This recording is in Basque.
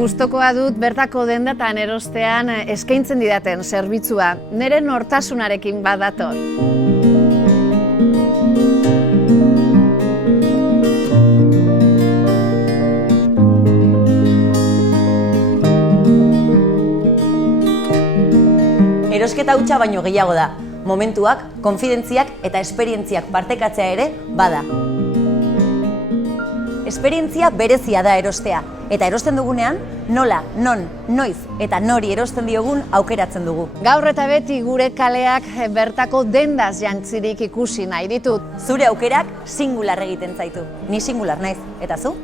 Gustokoa dut bertako dendatan erostean eskaintzen didaten zerbitzua, nire nortasunarekin badator. Erosketa hutsa baino gehiago da. Momentuak, konfidentziak eta esperientziak partekatzea ere bada. Esperientzia berezia da erostea, eta erosten dugunean, nola, non, noiz eta nori erosten diogun aukeratzen dugu. Gaur eta beti gure kaleak bertako dendaz jantzirik ikusi nahi ditut. Zure aukerak singular egiten zaitu. Ni singular naiz, eta zu?